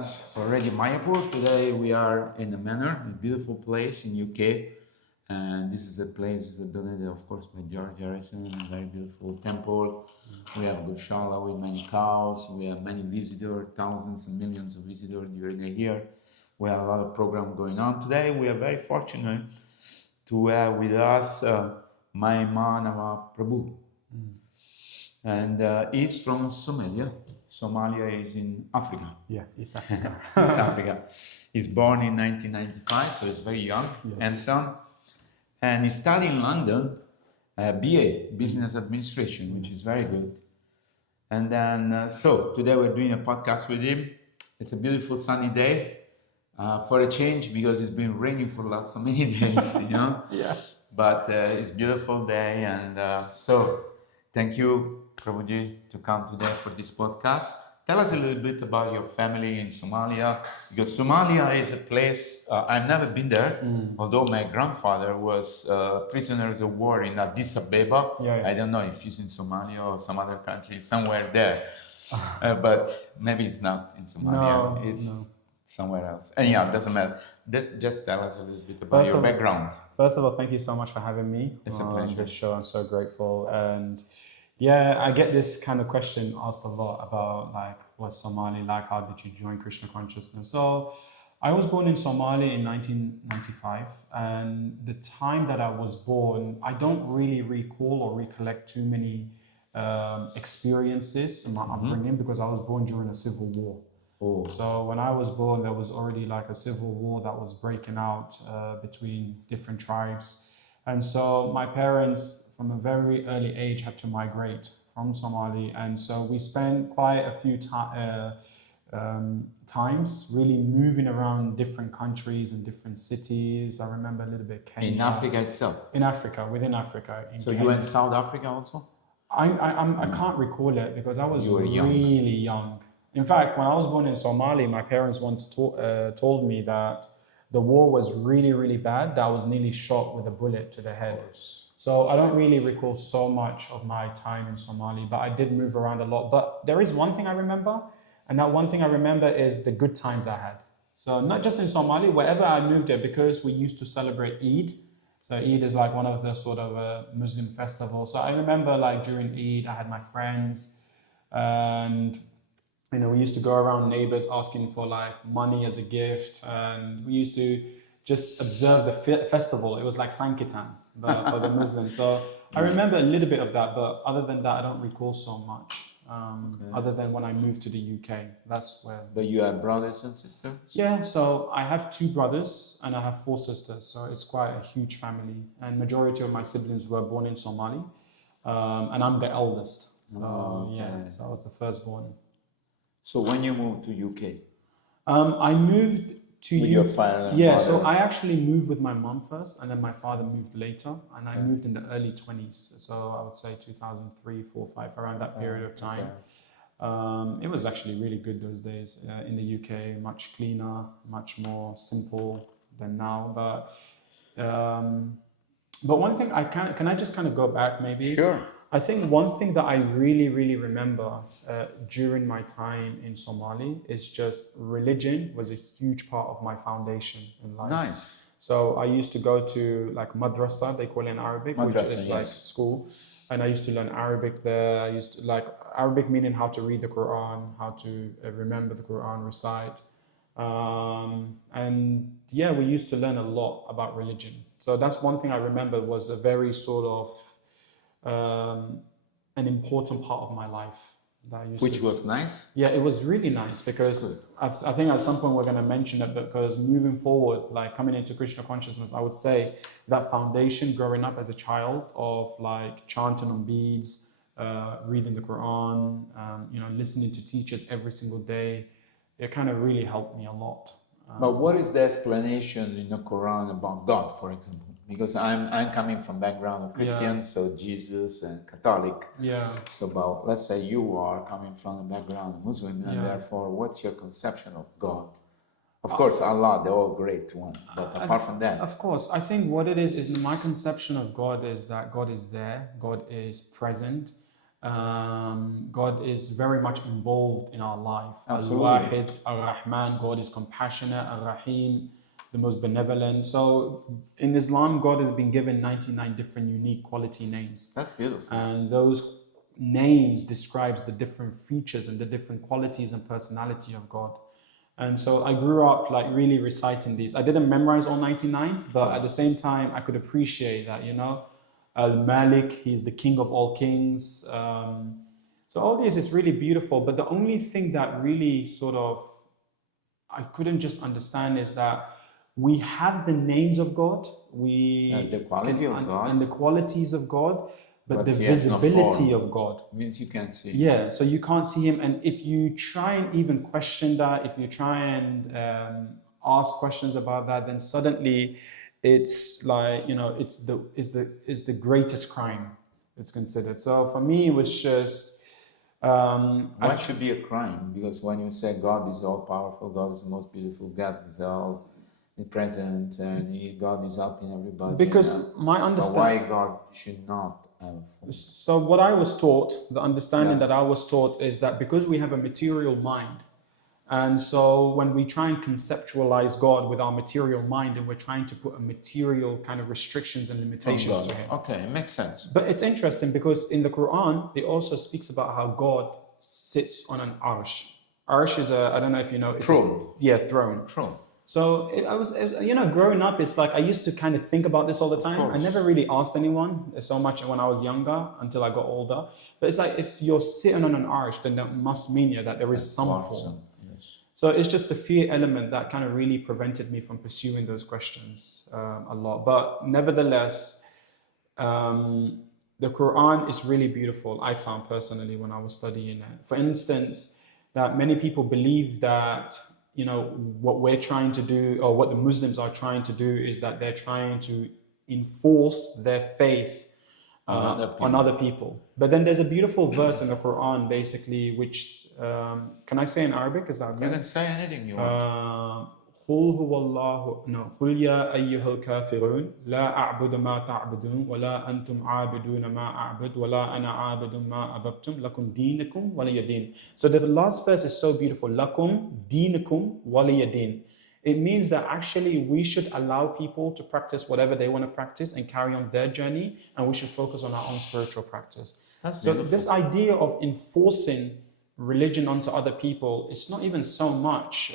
that's for Radio Mayapur. Today we are in the Manor, a beautiful place in UK. And this is a place donated, of course, by George Harrison, a very beautiful temple. We have Goshala with many cows. We have many visitors, thousands and millions of visitors during the year. We have a lot of program going on. Today we are very fortunate to have with us Mahimarnava Prabhu. And he's from Somalia. Somalia is in Africa. Yeah, East Africa. East Africa. He's born in 1995, so he's very young, handsome. And he studied in London, BA, Business Administration, which is very good. And then, so today we're doing a podcast with him. It's a beautiful sunny day for a change, because it's been raining for so many days, you know? Yeah. But it's a beautiful day. And so thank you, Prabhuji, to come today for this podcast. Tell us a little bit about your family in Somalia, because Somalia is a place, I've never been there, although my grandfather was prisoner of war in Addis Ababa. Yeah. I don't know if he's in Somalia or some other country, somewhere there. But maybe it's not in Somalia, it's somewhere else. And yeah, it doesn't matter. Just tell us a little bit about your background. First of all, thank you so much for having me on this show. I'm so grateful. And yeah, I get this kind of question asked a lot about like, what's Somali like? How did you join Krishna consciousness? So I was born in Somalia in 1995. And the time that I was born, I don't really recall or recollect too many experiences in my upbringing, because I was born during a civil war. Oh. So when I was born, there was already like a civil war that was breaking out between different tribes. And so my parents, from a very early age, had to migrate from Somalia. And so we spent quite a few times really moving around different countries and different cities. I remember a little bit Kenya. In Africa itself? In Africa, within Africa. So Kenya. You went South Africa also? I can't recall it, because I was really young. In fact, when I was born in Somalia, my parents once told me that the war was really, really bad, that I was nearly shot with a bullet to the head. So I don't really recall so much of my time in Somalia, but I did move around a lot. But there is one thing I remember, and that one thing I remember is the good times I had. So not just in Somalia, wherever I moved there, because we used to celebrate Eid. So Eid is like one of the sort of Muslim festivals. So I remember like during Eid, I had my friends, and you know, we used to go around neighbors asking for like money as a gift, and we used to just observe the festival. It was like Sankirtan, but for the Muslims. So I remember a little bit of that, but other than that, I don't recall so much. Other than when I moved to the UK, that's where. But you have brothers and sisters? Yeah, so I have 2 brothers and I have 4 sisters. So it's quite a huge family, and majority of my siblings were born in Somalia, and I'm the eldest. So so I was the firstborn. So when you moved to UK? I moved to with your father? Yeah, so I actually moved with my mom first, and then my father moved later, and I moved in the early 20s. So I would say 2003, 4, 5, around that period of time. It was actually really good those days in the UK, much cleaner, much more simple than now. But one thing can I just kind of go back maybe? Sure. I think one thing that I really, really remember during my time in Somalia is just religion was a huge part of my foundation in life. Nice. So I used to go to like madrasa, they call it in Arabic, which is like school. And I used to learn Arabic there. I used to like Arabic, meaning how to read the Quran, how to remember the Quran, recite. And yeah, we used to learn a lot about religion. So that's one thing I remember was a very sort of an important part of my life that I used Which was nice? Yeah, it was really nice, because I think at some point we're going to mention it, because moving forward, like coming into Krishna consciousness, I would say that foundation growing up as a child of like chanting on beads, reading the Quran, listening to teachers every single day, it kind of really helped me a lot. But what is the explanation in the Quran about God, for example? Because I'm coming from background of Christian, so Jesus and Catholic. Yeah. So about, let's say you are coming from a background of Muslim, and therefore, what's your conception of God? Of course, Allah, the all great one. But apart from that, of course, I think what it is my conception of God is that God is there, God is present, God is very much involved in our life. Absolutely. Al-Wahid, Ar-Rahman, God is compassionate, Ar-Rahim, the most benevolent. So in Islam, God has been given 99 different unique quality names. That's beautiful. And those names describes the different features and the different qualities and personality of God. And so I grew up like really reciting these. I didn't memorize all 99, but at the same time, I could appreciate that, you know, Al-Malik, he's the king of all kings. So all this is really beautiful. But the only thing that really sort of I couldn't just understand is that we have the names of God, And the quality of God. and the qualities of God, but the he has no visibility form. of God. Means you can't see. Yeah, so you can't see him, and if you try and even question that, if you try and ask questions about that, then suddenly it's like, you know, it's the greatest crime it's considered. So for me, it was just What should be a crime? Because when you say God is all powerful, God is the most beautiful, God is all present, and God is helping everybody. because my But understanding. why God should not have a form? So what I was taught, the understanding that I was taught is that because we have a material mind, and so when we try and conceptualize God with our material mind, and we're trying to put a material kind of restrictions and limitations to him. Okay, it makes sense. But it's interesting because in the Quran, it also speaks about how God sits on an arsh. Arsh is I don't know if you know. It's Throne. Throne. True. So you know, growing up, it's like I used to kind of think about this all the time. I course. never really asked anyone so much when I was younger until I got older. But it's like if you're sitting on an arch, then that must mean that there is some form. Awesome. Yes. So it's just the fear element that kind of really prevented me from pursuing those questions a lot. But nevertheless, the Quran is really beautiful, I found personally when I was studying it. For instance, that many people believe that, you know, what we're trying to do, or what the Muslims are trying to do, is that they're trying to enforce their faith on other people. But then there's a beautiful verse in the Quran, basically, which, can I say in Arabic? Is that okay? You can say anything you want. قل هو الله قل يا أيها الكافرون لا أعبد ما تعبدون ولا أنتم عابدون ما أعبد ولا أنا عابد ما عبدتم لكم دينكم ولي دين. So the last verse is so beautiful. لكم دينكم ولي دين. It means that actually we should allow people to practice whatever they want to practice and carry on their journey, and we should focus on our own spiritual practice. That's So beautiful. this idea of enforcing religion onto other people, it's not even so much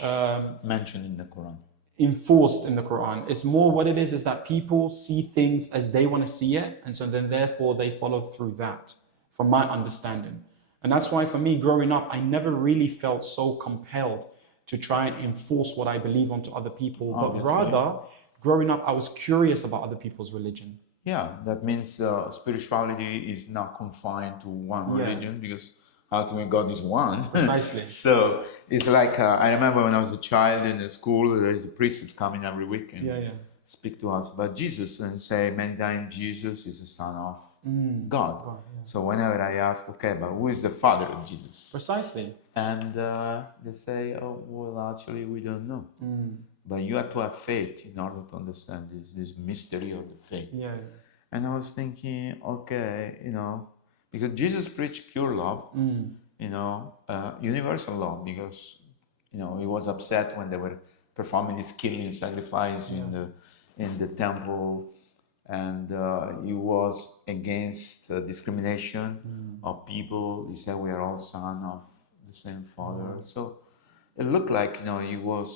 Mentioned in the Quran. enforced in the Quran. It's more what it is that people see things as they want to see it, and so then therefore they follow through that, from my understanding. And that's why for me, growing up, I never really felt so compelled to try and enforce what I believe onto other people, but rather, growing up, I was curious about other people's religion. Yeah, that means spirituality is not confined to one religion, because ultimately God is one. Precisely. So it's like, I remember when I was a child in the school, there is a priest who's coming every week and speak to us about Jesus and say many times Jesus is the son of God. So whenever I ask, okay, but who is the father of Jesus? Precisely. And they say, oh, well, actually, we don't know. But you have to have faith in order to understand this mystery of the faith. Yeah. And I was thinking, okay, you know, because Jesus preached pure love, you know, universal love, because, you know, he was upset when they were performing this killing sacrifice in the temple, and he was against discrimination of people. He said we are all sons of the same Father. So it looked like, you know, he was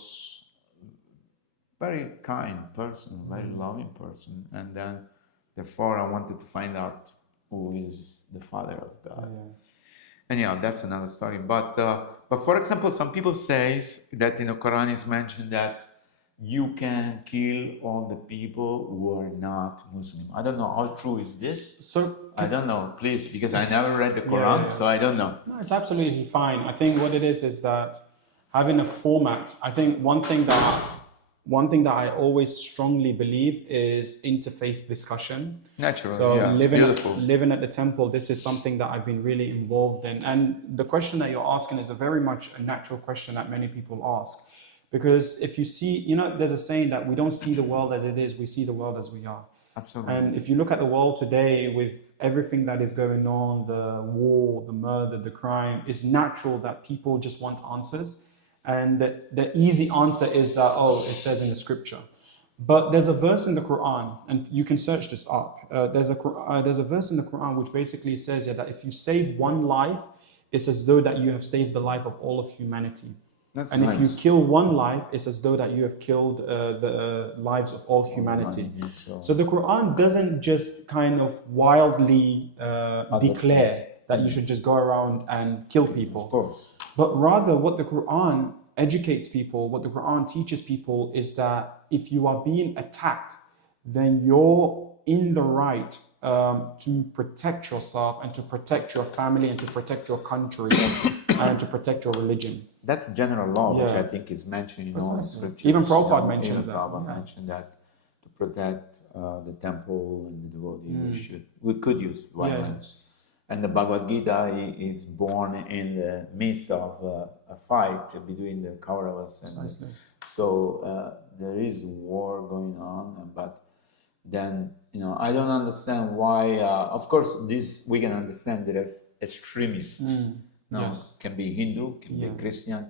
very kind person, very loving person, and then therefore I wanted to find out who is the Father of God. And yeah, that's another story. But for example, some people say that in the Quran is mentioned that you can kill all the people who are not Muslim. I don't know how true is this. So I don't know, please, because I never read the Quran, so I don't know. No, it's absolutely fine. I think what it is that having a format. I think one thing that I always strongly believe is interfaith discussion. Natural, so yeah, living at the temple, this is something that I've been really involved in. And the question that you're asking is a very much a natural question that many people ask. Because if you see, you know, there's a saying that we don't see the world as it is, we see the world as we are. Absolutely. And if you look at the world today with everything that is going on, the war, the murder, the crime, it's natural that people just want answers. And the easy answer is that, oh, it says in the scripture. But there's a verse in the Quran, and you can search this up. There's a verse in the Quran which basically says that if you save one life, it's as though that you have saved the life of all of humanity. That's And nice. if you kill one life, it's as though that you have killed the lives of all humanity. So the Quran doesn't just kind of wildly declare that you should just go around and kill people. Of course. But rather, what the Quran educates people, what the Quran teaches people is that if you are being attacked, then you're in the right to protect yourself and to protect your family and to protect your country and to protect your religion. That's general law, which I think is mentioned in all the scriptures. Even Prabhupada mentions that. Prabhupada mentioned that to protect the temple and the devotee, we could use violence. And the Bhagavad Gita is born in the midst of a fight between the Kauravas. And so there is war going on, but then, I don't understand why, of course, this we can understand that as extremists. Can be Hindu, can be Christian,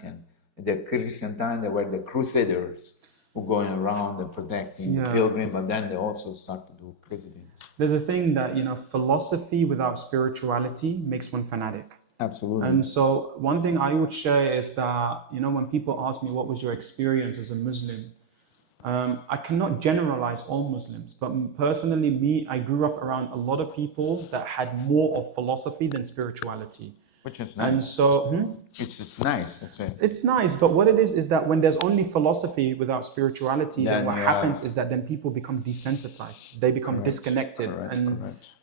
the Christian time there were the Crusaders who going around and protecting the pilgrim, but then they also start to do crazy things. There's a thing that, philosophy without spirituality makes one fanatic. Absolutely. And so one thing I would share is that, when people ask me what was your experience as a Muslim, I cannot generalize all Muslims, but personally, I grew up around a lot of people that had more of philosophy than spirituality. Which is nice. And so, It's nice, that's it. It's nice, but what it is that when there's only philosophy without spirituality, then what happens is that then people become desensitized. They become disconnected,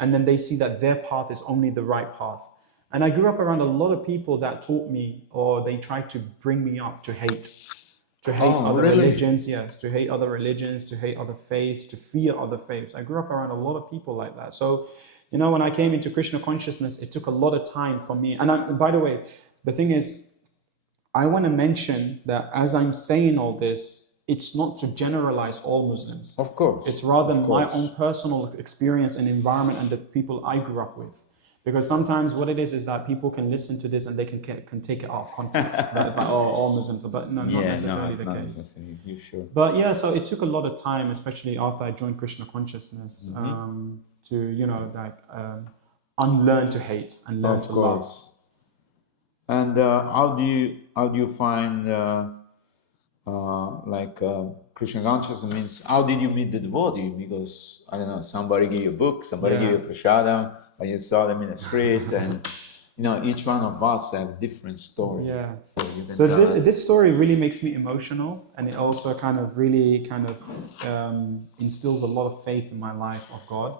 and then they see that their path is only the right path. And I grew up around a lot of people that taught me, or they tried to bring me up to hate other religions, to hate other religions, to hate other faiths, to fear other faiths. I grew up around a lot of people like that. So, when I came into Krishna consciousness, it took a lot of time for me. And by the way, the thing is, I want to mention that as I'm saying all this, it's not to generalize all Muslims. Of course. It's rather my own personal experience and environment and the people I grew up with. Because sometimes what it is that people can listen to this and they can take it out of context. That it's like, all Muslims are, but no, not necessarily the case. You sure? But so it took a lot of time, especially after I joined Krishna consciousness, to unlearn to hate and learn to love. And how do you find Krishna consciousness means? How did you meet the devotee? Because I don't know, somebody gave you a book, somebody gave you a prasadam, or you saw them in the street, and each one of us have different story. Yeah. So this story really makes me emotional, and it also really instills a lot of faith in my life of God.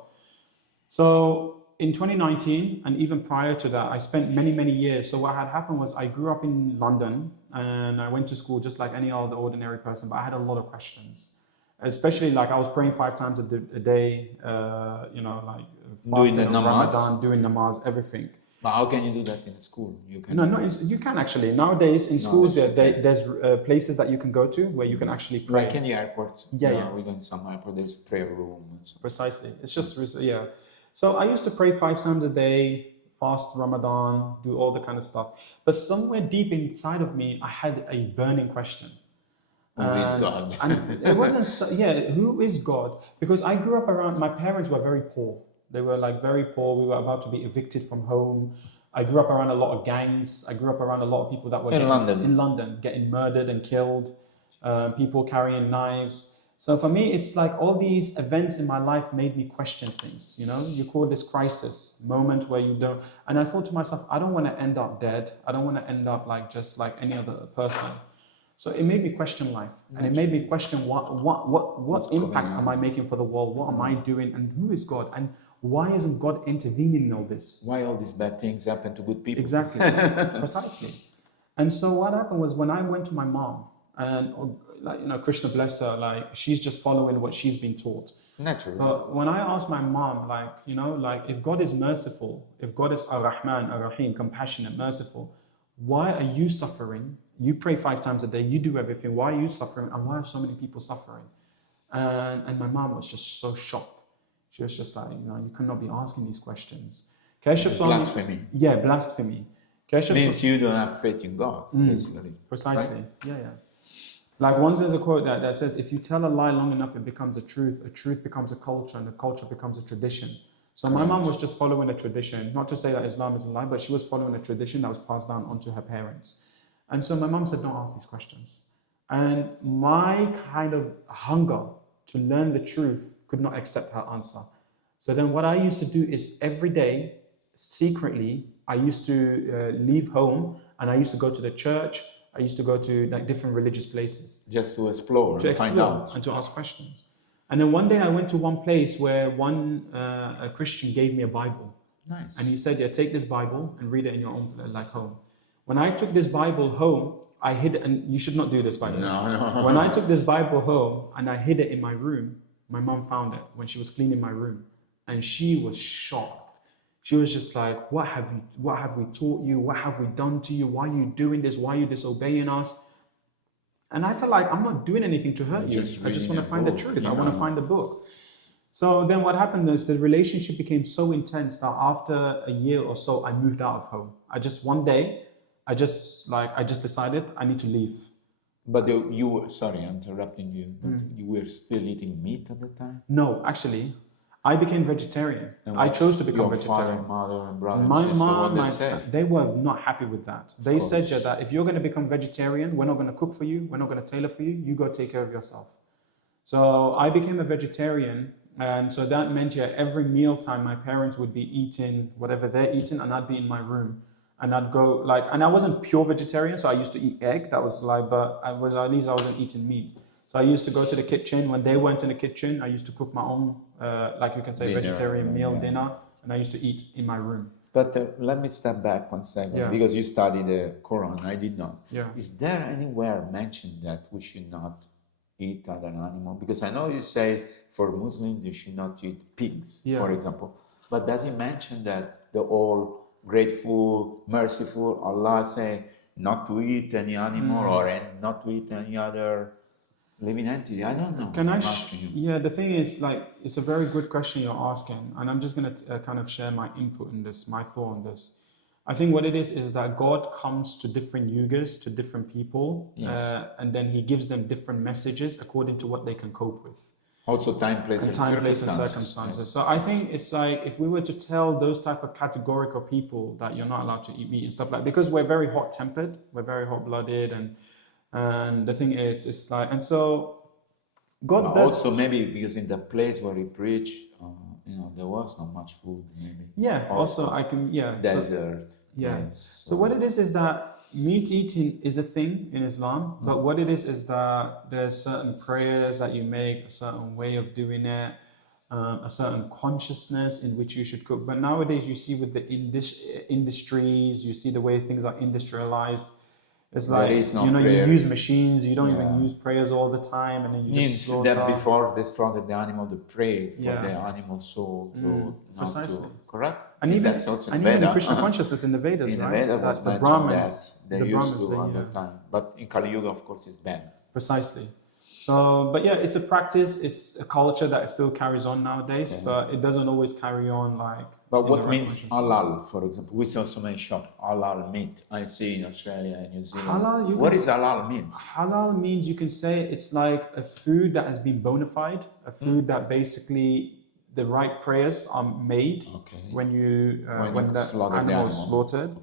So in 2019, and even prior to that, I spent many, many years. So what had happened was I grew up in London and I went to school just like any other ordinary person, but I had a lot of questions. Especially I was praying 5 times a day, fasting, Ramadan, doing namaz, everything. But how can you do that in school? You can actually. Nowadays in schools, there's places that you can go to where you can actually pray. Like in the airports. We go in some airport, there's a prayer room. Precisely. It's just, So I used to pray 5 times a day, fast Ramadan, do all the kind of stuff. But somewhere deep inside of me, I had a burning question. Who is God? And it wasn't who is God? Because I grew up around, my parents were very poor. They were very poor. We were about to be evicted from home. I grew up around a lot of gangs. I grew up around a lot of people that were in London, getting murdered and killed, people carrying knives. So for me, it's all these events in my life made me question things, You call this crisis, moment where you don't... And I thought to myself, I don't want to end up dead. I don't want to end up just like any other person. So it made me question life. And it made me question what impact am I making for the world? What am I doing? And who is God? And why isn't God intervening in all this? Why all these bad things happen to good people? Exactly, precisely. And so what happened was when I went to my mom, and Krishna bless her, she's just following what she's been taught. Naturally. But when I asked my mom, if God is merciful, if God is Ar-Rahman, Ar-Rahim, compassionate, merciful, why are you suffering? You pray 5 times a day, you do everything. Why are you suffering? And why are so many people suffering? And my mom was just so shocked. She was just like, you cannot be asking these questions. Keshav Blasphemy. Yeah, blasphemy. Keshav Means you don't have faith in God, basically. Precisely. Right? Yeah. Like once there's a quote that says, if you tell a lie long enough, it becomes a truth becomes a culture, and a culture becomes a tradition. So my mom was just following a tradition, not to say that Islam is a lie, but she was following a tradition that was passed down onto her parents. And so my mom said, don't ask these questions. And my kind of hunger to learn the truth could not accept her answer. So then what I used to do is every day, secretly, I used to leave home and I used to go to the church. I used to go to like different religious places. Just to explore and find out. And to ask questions. And then one day I went to one place where a Christian gave me a Bible. Nice. And he said, yeah, take this Bible and read it in your own home. When I took this Bible home, I hid it, and you should not do this, by the way. No. When I took this Bible home and I hid it in my room, my mom found it when she was cleaning my room, and she was shocked. She was just like, what have we taught you? What have we done to you? Why are you doing this? Why are you disobeying us? And I felt like I'm not doing anything to hurt you. I just want to find the truth. I want to find the book. So then what happened is the relationship became so intense that after a year or so, I moved out of home. One day, I just decided I need to leave. But you were, sorry, I'm interrupting you, but you were still eating meat at the time? No, actually, I became vegetarian. I chose to become vegetarian. Your father, mother, and brother, my and sister, mom, they were not happy with that. They said that if you're going to become vegetarian, we're not going to cook for you, we're not going to tailor for you, you go take care of yourself. So I became a vegetarian, and so that meant every mealtime my parents would be eating whatever they're eating, and I'd be in my room. And I'd go and I wasn't pure vegetarian, so I used to eat egg. That was but at least I wasn't eating meat. So I used to go to the kitchen. When they weren't in the kitchen, I used to cook my own, you can say, dinner, vegetarian dinner, and I used to eat in my room. But let me step back 1 second, because you studied the Quran, I did not. Yeah. Is there anywhere mentioned that we should not eat other animal? Because I know you say for Muslims you should not eat pigs, for example. But does it mention that the all grateful, merciful Allah say not to eat any animal or not to eat any other living entity? I don't know. Can Yeah, the thing is, it's a very good question you're asking, and I'm just going to kind of share my input in this, my thought on this. I think what it is that God comes to different yugas, to different people, and then He gives them different messages according to what they can cope with. Also time, place, and circumstances. Yes. So I think it's like if we were to tell those type of categorical people that you're not allowed to eat meat and stuff because we're very hot-tempered, we're very hot-blooded, and the thing is, it's like, and so God does. Also, maybe because in the place where He preached, there was not much food, maybe. Yeah. Also, I can. Yeah. Desert. So what it is that meat eating is a thing in Islam, but what it is that there's certain prayers that you make, a certain way of doing it, a certain consciousness in which you should cook. But nowadays you see with the industries, you see the way things are industrialized. It's like, you use machines, you don't even use prayers all the time, and then you just slaughter. That before they slaughtered the animal, they pray for the animal soul precisely. Correct? And even the Krishna consciousness in the Vedas, in right? The Vedas, the Brahmins, they used to at that time. But in Kali Yuga, of course, it's banned. Precisely. So, but it's a practice, it's a culture that still carries on nowadays, but it doesn't always carry on But what means halal, for example? We saw so many shops, halal meat. I see in Australia and New Zealand. What is halal means? Halal means, you can say, it's like a food that has been bona fide, a food that basically the right prayers are made when the animal is slaughtered.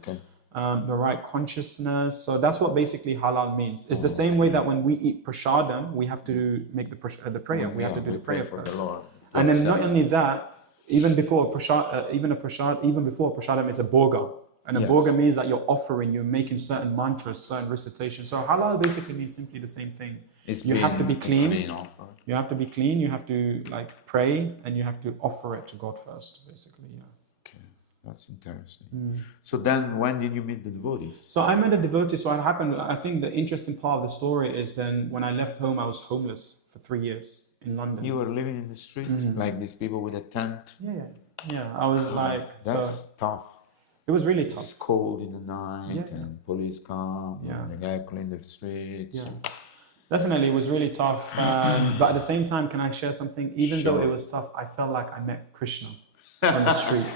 The right consciousness. So that's what basically halal means. It's the same way that when we eat prasadam, we have to make the prayer. We have to do the prayer first. The Lord. And then not only that, even before prasadam, it's a bhoga. And a bhoga means that you're offering, you're making certain mantras, certain recitations. So halal basically means simply the same thing. You have to be clean. You have to be clean. You have to pray, and you have to offer it to God first, basically. That's interesting. So then, when did you meet the devotees? So I met a devotee. So what happened, I think the interesting part of the story is then when I left home, I was homeless for 3 years in London. You were living in the street, like these people with a tent? Yeah. I was That's tough. It was really tough. It's cold in the night, and police come, and the guy clean the streets. Definitely, it was really tough. But at the same time, can I share something? Even though it was tough, I felt like I met Krishna on the street.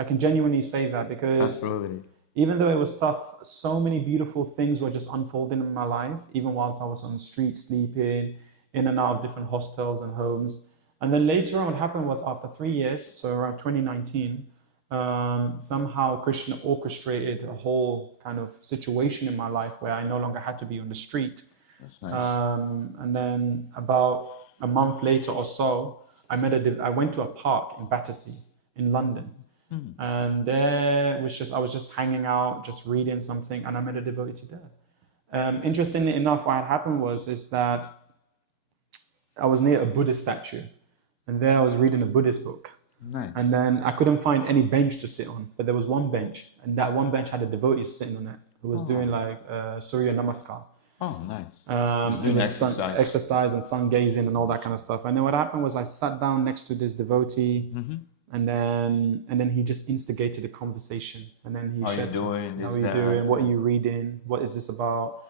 I can genuinely say that because Absolutely. even though it was tough, so many beautiful things were just unfolding in my life, even whilst I was on the street sleeping, in and out of different hostels and homes. And then later on, what happened was after 3 years, so around 2019, somehow Krishna orchestrated a whole kind of situation in my life where I no longer had to be on the street. That's nice. And then about a month later or so, I went to a park in Battersea in London. And there was I was just hanging out, just reading something, and I met a devotee there. Interestingly enough, what had happened is that I was near a Buddhist statue, and there I was reading a Buddhist book. Nice. And then I couldn't find any bench to sit on, but there was one bench, and that one bench had a devotee sitting on it who was doing like Surya Namaskar. Oh, nice. Exercise and sun gazing and all that kind of stuff. And then what happened was I sat down next to this devotee, and then he just instigated a conversation. And then he said, "How are you doing? What are you reading? What is this about?"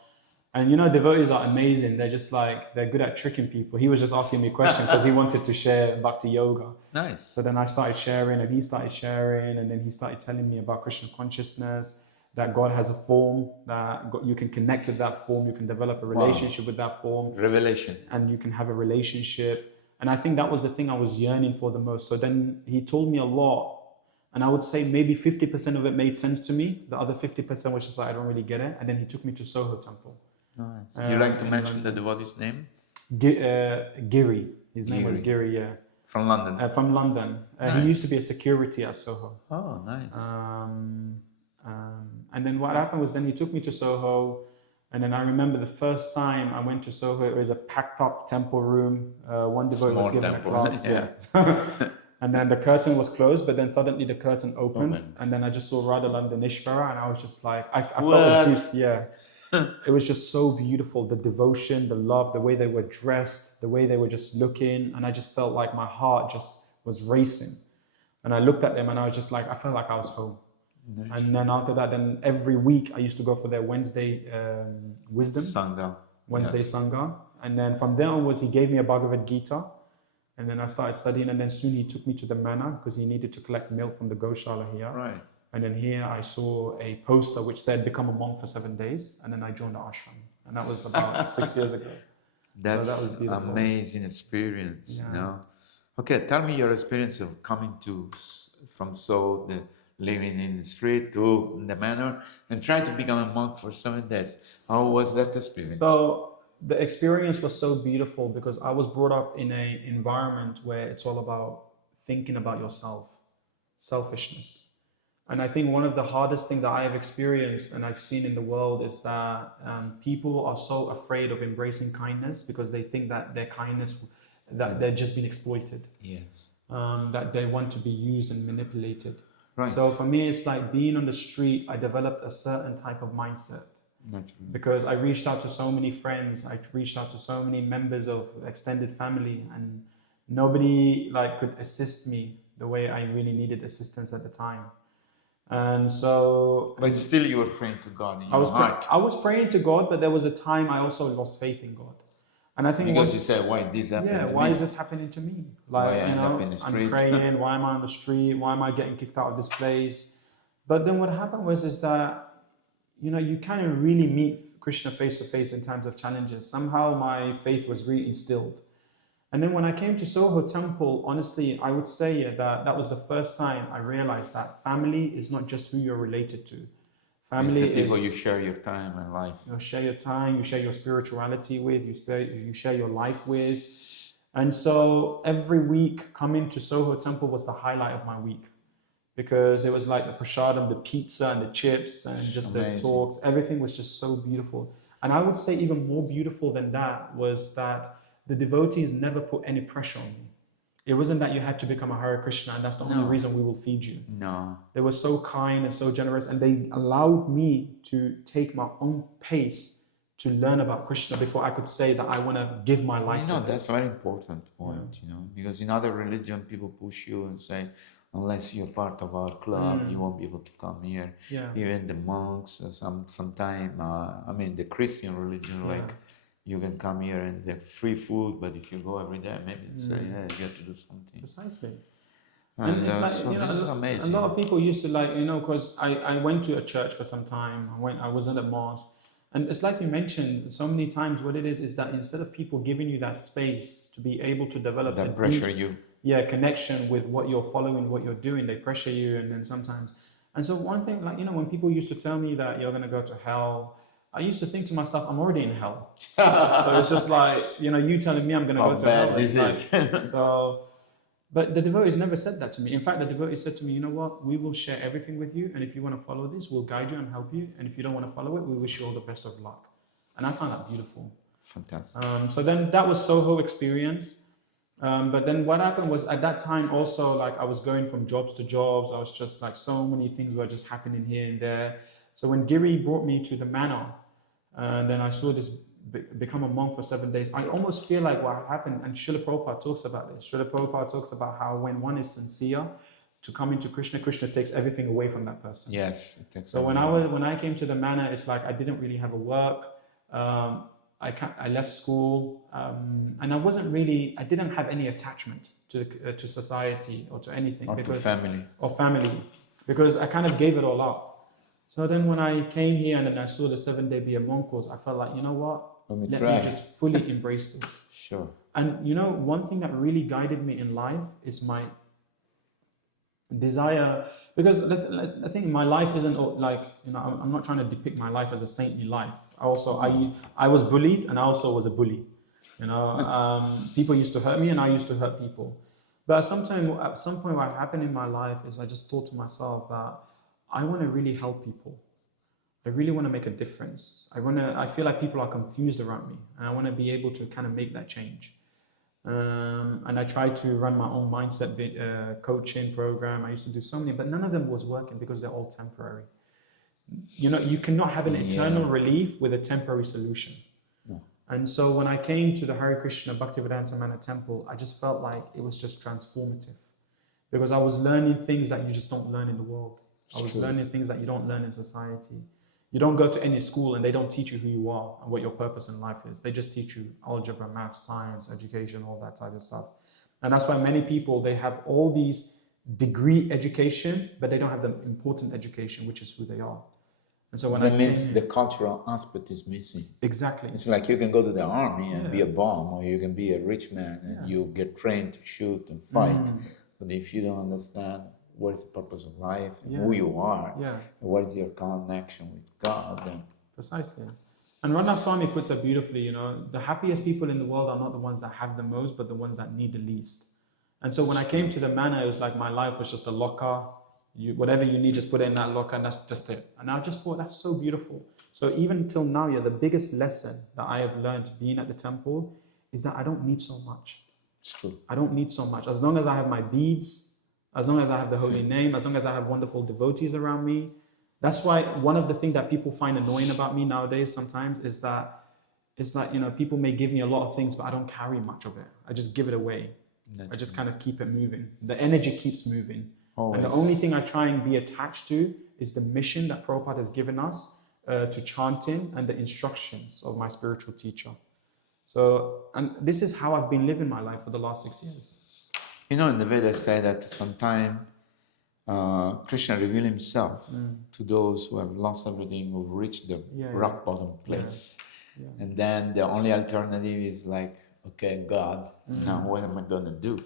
And devotees are amazing. They're just like, they're good at tricking people. He was just asking me questions because he wanted to share Bhakti Yoga. Nice. So then I started sharing, and he started sharing, and then he started telling me about Krishna consciousness, that God has a form, that you can connect with that form, you can develop a relationship with that form. Revelation. And you can have a relationship. And I think that was the thing I was yearning for the most. So then he told me a lot. And I would say maybe 50% of it made sense to me. The other 50% was just like, I don't really get it. And then he took me to Soho Temple. Nice. You like to mention the devotee's name? Giri. His name was Giri, yeah. From London? From London. Nice. He used to be a security at Soho. Oh, nice. And then what happened was then he took me to Soho. And then I remember the first time I went to Soho, it was a packed up temple room. One devotee was giving a class. Yeah. And then the curtain was closed, but then suddenly the curtain opened. And then I just saw Radha Landaneshvara, and I was just like, I felt a deep, yeah. It was just so beautiful, the devotion, the love, the way they were dressed, the way they were just looking. And I just felt like my heart just was racing. And I looked at them and I was just like, I felt like I was home. Nice. And then after that, then every week I used to go for their Wednesday wisdom. Sangha. Wednesday Sangha. And then from there onwards, he gave me a Bhagavad Gita. And then I started studying, and then soon he took me to the manor because he needed to collect milk from the Goshala here. Right. And then here I saw a poster which said, "Become a monk for 7 days." And then I joined the ashram. And that was about 6 years ago. That's so that was beautiful. Amazing experience. Yeah. Okay, tell me your experience of coming from Seoul, living in the street to the manor, and trying to become a monk for 7 days. How was that experience? So the experience was so beautiful because I was brought up in an environment where it's all about thinking about yourself, selfishness. And I think one of the hardest things that I have experienced and I've seen in the world is that people are so afraid of embracing kindness because they think that their kindness, that they're just being exploited. Yes. That they want to be used and manipulated. Right. So for me, it's like being on the street, I developed a certain type of mindset. Naturally. Because I reached out to so many friends, I reached out to so many members of extended family, and nobody could assist me the way I really needed assistance at the time. And so, but still, you were praying to God in your heart. I was praying to God, but there was a time I also lost faith in God. And I think because you said, "Why this happened? Yeah, why is this happening to me? Like, I'm praying. Why am I on the street? Why am I getting kicked out of this place?" But then what happened is that you kind of really meet Krishna face to face in times of challenges. Somehow my faith was reinstilled. And then when I came to Soho Temple, honestly, I would say that was the first time I realized that family is not just who you're related to. Family it's the people you share your time and life. You share your time, you share your spirituality with, you share your life with. And so every week coming to Soho Temple was the highlight of my week. Because it was like the prasadam, the pizza and the chips and just amazing. The talks. Everything was just so beautiful. And I would say even more beautiful than that was that the devotees never put any pressure on me. It wasn't that you had to become a Hare Krishna and that's the only reason we will feed you. No. They were so kind and so generous, and they allowed me to take my own pace to learn about Krishna before I could say that I want to give my life to this. That's a very important point, because in other religions people push you and say, unless you're part of our club, you won't be able to come here. Yeah. Even the monks, sometimes, the Christian religion, you can come here and have free food, but if you go every day, maybe you have to do something. Precisely. And it's like, so this is amazing. A lot of people used to like, because I went to a church for some time. I was at a mosque. And it's like you mentioned so many times, what it is that instead of people giving you that space to be able to develop that pressure you. Yeah, connection with what you're following, what you're doing, they pressure you. And then sometimes, and so one thing, like, when people used to tell me that you're going to go to hell, I used to think to myself, I'm already in hell. So it's just like, you telling me I'm going to go to hell. Is it? So, but the devotees never said that to me. In fact, the devotees said to me, you know what, we will share everything with you. And if you want to follow this, we'll guide you and help you. And if you don't want to follow it, we wish you all the best of luck. And I found that beautiful. Fantastic. So then that was Soho experience. But then what happened was at that time also, like I was going from jobs to jobs. I was just like, so many things were just happening here and there. So when Giri brought me to the manor, and then I saw this become a monk for 7 days, I almost feel like what happened, and Srila Prabhupada talks about this. Srila Prabhupada talks about how when one is sincere to come into Krishna, Krishna takes everything away from that person. Yes. It takes so when I came to the manor, it's like I didn't really have a work. I left school, and I didn't have any attachment to society or to anything. Or to family. Because I kind of gave it all up. So then when I came here and then I saw the 7 day be a monk course, I felt like, you know what? Let me just fully embrace this. Sure. And one thing that really guided me in life is my desire, because I think my life isn't like, I'm not trying to depict my life as a saintly life. I was bullied and I also was a bully. People used to hurt me and I used to hurt people. But at some point what happened in my life is I just thought to myself that I want to really help people. I really want to make a difference. I feel like people are confused around me and I want to be able to kind of make that change. And I tried to run my own mindset coaching program. I used to do so many, but none of them was working because they're all temporary. You cannot have an eternal relief with a temporary solution. No. And so when I came to the Hare Krishna BhaktiVedanta Manor temple, I just felt like it was just transformative because I was learning things that you just don't learn in the world. I was learning things that you don't learn in society. You don't go to any school and they don't teach you who you are and what your purpose in life is. They just teach you algebra, math, science, education, all that type of stuff. And that's why many people, they have all these degree education, but they don't have the important education, which is who they are. And so when the cultural aspect is missing. Exactly. It's like you can go to the army and be a bomb, or you can be a rich man and you get trained to shoot and fight. But if you don't understand what is the purpose of life, and who you are, and what is your connection with God, then... Precisely. And Rannath Swami puts it beautifully, the happiest people in the world are not the ones that have the most, but the ones that need the least. And so when I came to the manor, it was like my life was just a locker. Whatever you need, just put it in that locker, and that's just it. And I just thought, that's so beautiful. So even till now, the biggest lesson that I have learned being at the temple is that I don't need so much. It's true. I don't need so much. As long as I have my beads, as long as I have the holy name, as long as I have wonderful devotees around me. That's why one of the things that people find annoying about me nowadays sometimes is that it's like, people may give me a lot of things, but I don't carry much of it. I just give it away. I just kind of keep it moving. The energy keeps moving. Always. And the only thing I try and be attached to is the mission that Prabhupada has given us to chanting and the instructions of my spiritual teacher. So, and this is how I've been living my life for the last 6 years. In the Vedas say that sometimes Krishna reveals himself to those who have lost everything, who've reached the rock bottom place. Yeah. And then the only alternative is like, okay, God, now what am I going to do?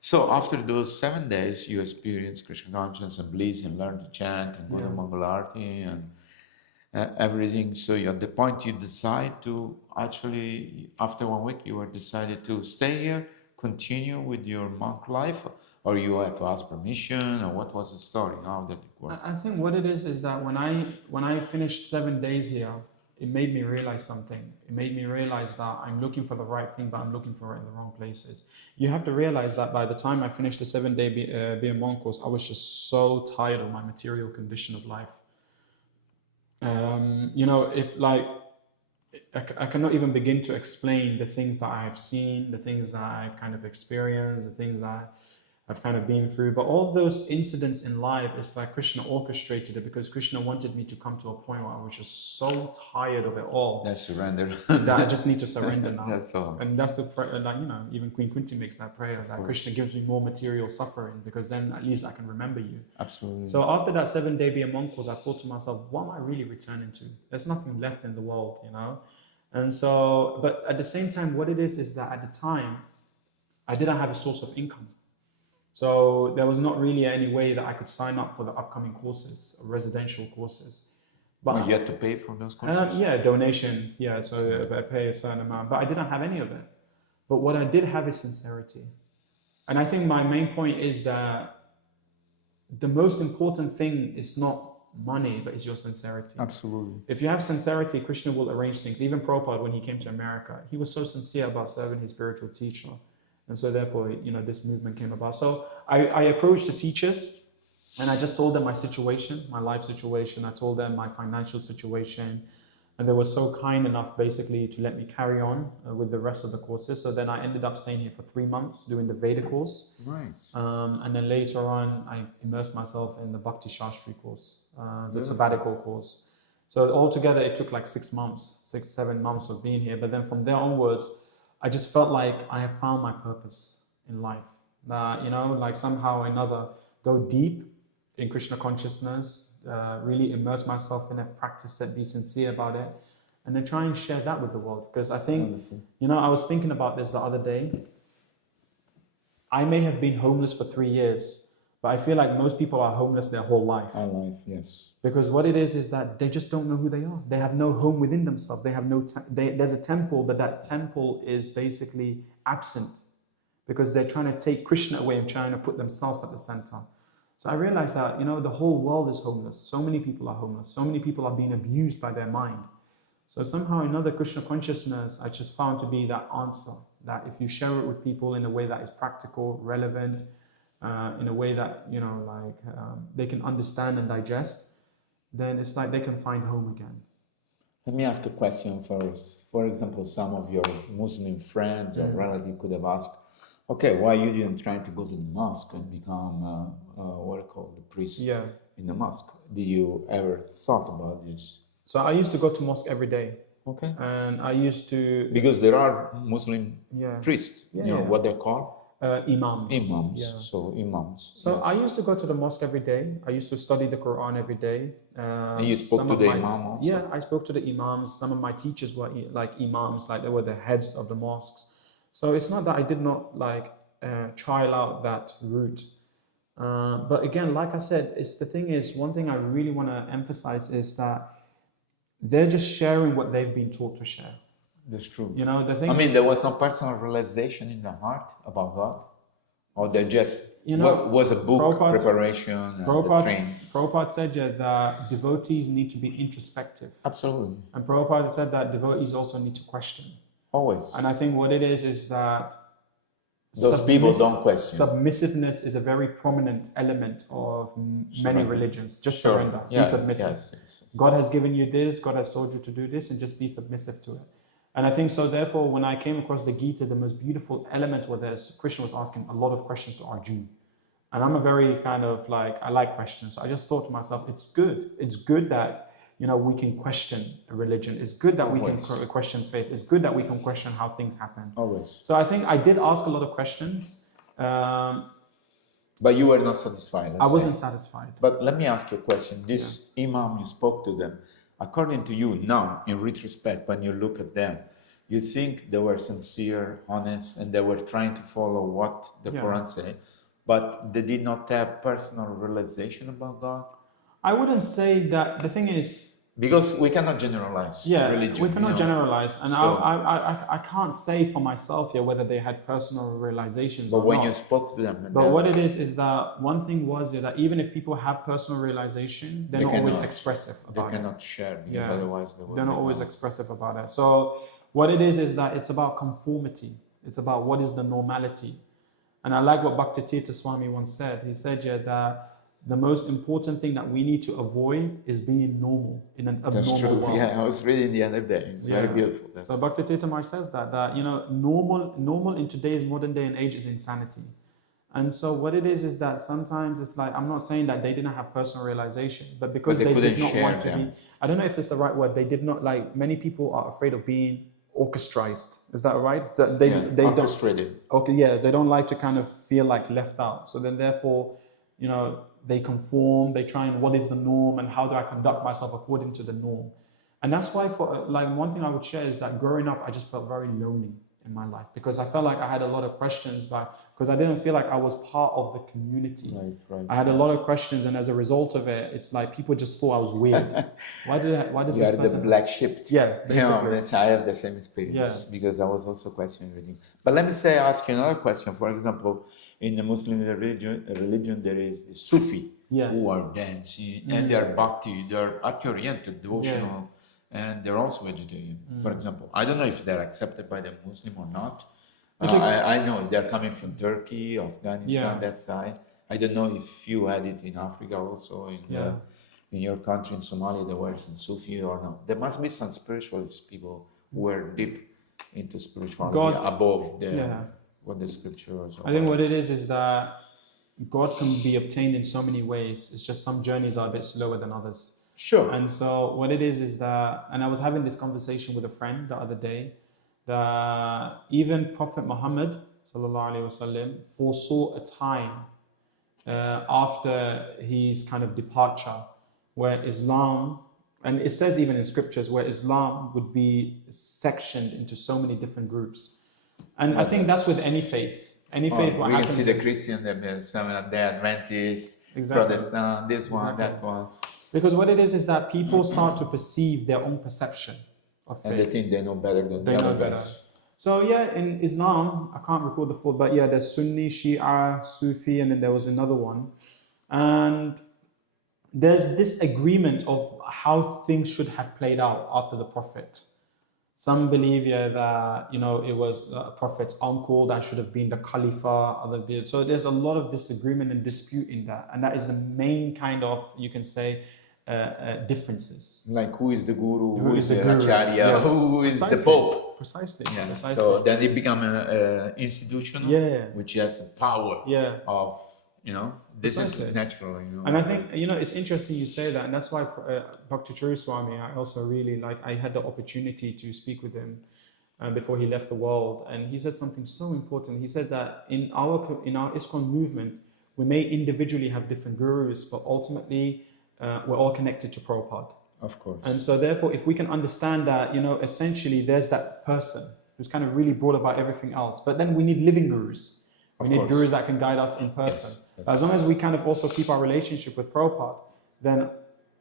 So after those 7 days, you experience Krishna consciousness and bliss and learn to chant and go to Mangalarti and everything. So at the point you decide to actually, after 1 week, you were decided to stay here, continue with your monk life, or you had to ask permission, or what was the story? How did it work? I think what it is that when I finished 7 days here, it made me realize something. It made me realize that I'm looking for the right thing, but I'm looking for it in the wrong places. You have to realize that by the time I finished the 7 day be a monk course, I was just so tired of my material condition of life. If like, I cannot even begin to explain the things that I've seen, the things that I've kind of experienced, the things that I've kind of been through. But all those incidents in life, it's like Krishna orchestrated it, because Krishna wanted me to come to a point where I was just so tired of it all. That surrender. That I just need to surrender now. That's all. And that's the prayer, like, even Queen Kunti makes that prayer, that Krishna gives me more material suffering, because then at least I can remember you. Absolutely. So after that 7-day be a monk course, I thought to myself, what am I really returning to? There's nothing left in the world, And so, but at the same time, what it is that at the time, I didn't have a source of income. So there was not really any way that I could sign up for the upcoming courses, residential courses. But you had to pay for those courses? Donation. Yeah, so I pay a certain amount, but I didn't have any of it. But what I did have is sincerity. And I think my main point is that the most important thing is not money, but it's your sincerity. Absolutely. If you have sincerity, Krishna will arrange things. Even Prabhupada, when he came to America, he was so sincere about serving his spiritual teacher. And so therefore, this movement came about. So I approached the teachers and I just told them my situation, my life situation. I told them my financial situation. And they were so kind enough basically to let me carry on with the rest of the courses. So then I ended up staying here for 3 months doing the Veda course. Nice. And then later on, I immersed myself in the Bhakti Shastri course, the sabbatical course. So altogether, it took like 6 months, 6-7 months of being here. But then from there onwards, I just felt like I have found my purpose in life. That, like somehow or another, go deep in Krishna consciousness, really immerse myself in it, practice it, be sincere about it, and then try and share that with the world. Because I think, I was thinking about this the other day. I may have been homeless for 3 years, but I feel like most people are homeless their whole life. Our life, yes. Because what it is that they just don't know who they are. They have no home within themselves. They have there's a temple, but that temple is basically absent because they're trying to take Krishna away and trying to put themselves at the center. So I realized that, the whole world is homeless. So many people are homeless. So many people are being abused by their mind. So somehow another Krishna consciousness, I just found to be that answer, that if you share it with people in a way that is practical, relevant, in a way that, they can understand and digest, then it's like they can find home again. Let me ask a question first. For example, some of your Muslim friends or relatives could have asked, okay, why you didn't try to go to the mosque and become, the priest in the mosque? Did you ever thought about this? So I used to go to mosque every day. Okay. And I used to... Because there are Muslim priests, what they're called? Imams. Imams, so imams. So I used to go to the mosque every day. I used to study the Quran every day. And you spoke to the imam also? Yeah, I spoke to the imams. Some of my teachers were like imams, like they were the heads of the mosques. So it's not that I did not trial out that route. But again, like I said, one thing I really want to emphasize is that they're just sharing what they've been taught to share. That's true. The thing there was no personal realization in the heart about God? Or they just, was a book preparation and Prabhupada said that devotees need to be introspective. Absolutely. And Prabhupada said that devotees also need to question. Always. And I think what it is that those people don't question. Submissiveness is a very prominent element of many religions. Just surrender. Be submissive. Yes. God has given you this, God has told you to do this, and just be submissive to it. And I think so, therefore, when I came across the Gita, the most beautiful element was Krishna was asking a lot of questions to Arjuna. And I'm a very I like questions. So I just thought to myself, it's good. It's good that, we can question religion. It's good that we can question faith. It's good that we can question how things happen. Always. So I think I did ask a lot of questions. But you were not satisfied. I wasn't satisfied. But let me ask you a question. This imam, you spoke to them. According to you now, in retrospect, when you look at them, you think they were sincere, honest, and they were trying to follow what the Quran said, but they did not have personal realization about God? I wouldn't say that. The thing is... Because we cannot generalize religion. We cannot generalize. And so, I can't say for myself whether they had personal realizations or not. But when you spoke to them... But what it is that one thing was that even if people have personal realization, they're not always expressive about it. They cannot share, because otherwise they're not always expressive about it. So what it is that it's about conformity. It's about what is the normality. And I like what Bhaktivedanta Swami once said. He said that the most important thing that we need to avoid is being normal in an abnormal world. Yeah, I was reading the other day. It's very beautiful. So Bhaktivedanta Maharaj says that normal in today's modern day and age is insanity. And so what it is that sometimes it's like, I'm not saying that they didn't have personal realization, but because But they they did couldn't not share want to them. be, I don't know if it's the right word, they did not, like, many people are afraid of being orchestrized. Is that right? They Orchestrated. don't, okay, yeah, they don't like to kind of feel like left out. So then therefore, you know, they conform, they try and what is the norm and how do I conduct myself according to the norm. And that's why for like one thing I would share is that growing up, I just felt very lonely in my life because I felt like I had a lot of questions because I didn't feel like I was part of the community. Right. I had a lot of questions, and as a result of it, it's like people just thought I was weird. Why does You this are person? the black sheep. Yeah, basically. I have the same experience because I was also questioning everything. But let me ask you another question. For example, in the Muslim religion there is the Sufi who are dancing and they are bhakti, they are oriented, devotional, and they're also vegetarian. For example, I don't know if they're accepted by the Muslim or not. I know they're coming from Turkey, Afghanistan, that side. I don't know if you had it in Africa also, in your country, in Somalia, there were some Sufi or not. There must be some spiritualist people who are deep into spirituality above what the scriptures are. I think what it is that God can be obtained in so many ways. It's just some journeys are a bit slower than others. Sure. And so what it is that, and I was having this conversation with a friend the other day, that even Prophet Muhammad sallallahu alaihi wasallam foresaw a time after his kind of departure where Islam, and it says even in scriptures, where Islam would be sectioned into so many different groups. And I think that's with any faith. Any faith, what happens can see the Christian, the Adventist, Protestant, this one, that one. Because what it is that people start to perceive their own perception of faith. And they think they know better than the other guys. So in Islam, I can't recall the full, but there's Sunni, Shia, Sufi, and then there was another one. And there's this agreement of how things should have played out after the Prophet. Some believe that it was the Prophet's uncle that should have been the Khalifa. So there's a lot of disagreement and dispute in that, and that is the main kind of, you can say, differences. Like who is the guru, who is the Acharya, who is the Pope. Precisely. So then it becomes an institutional, which has the power of, this is natural. And I think, it's interesting you say that, and that's why Bhakti Swami, I also really I had the opportunity to speak with him before he left the world, and he said something so important. He said that in our ISKCON movement, we may individually have different gurus, but ultimately we're all connected to Prabhupada. Of course. And so therefore, if we can understand that, essentially there's that person who's kind of really brought about everything else, but then we need living gurus. We need gurus that can guide us in person. Yes. As long as we kind of also keep our relationship with Prabhupada, then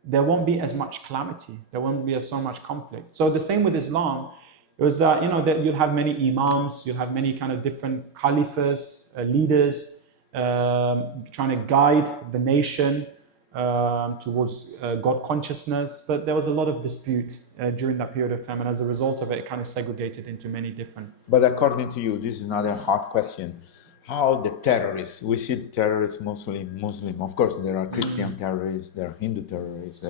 there won't be as much calamity. There won't be so much conflict. So the same with Islam. It was that, that you'll have many imams, you'll have many kind of different caliphs, leaders, trying to guide the nation towards God consciousness. But there was a lot of dispute during that period of time. And as a result of it, it kind of segregated into many different... But according to you, this is another hard question. How the terrorists, we see terrorists mostly Muslim, of course there are Christian terrorists, there are Hindu terrorists,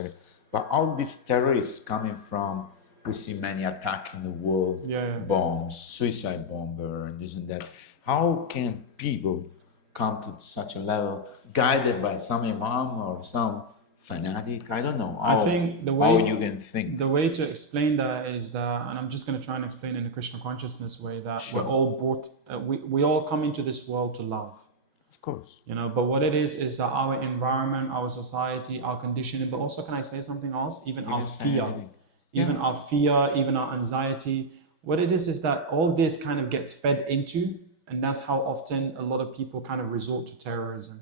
but all these terrorists coming from, we see many attacks in the world, bombs, suicide bomber and this and that. How can people come to such a level, guided by some imam or some fanatic? I don't know. I think the way how you can think. The way to explain that is that, and I'm just going to try and explain in the Krishna consciousness way, that we're all brought, we all come into this world to love. Of course. But what it is that our environment, our society, our conditioning, but also, can I say something else? Even our fear, even our anxiety. What it is that all this kind of gets fed into, and that's how often a lot of people kind of resort to terrorism.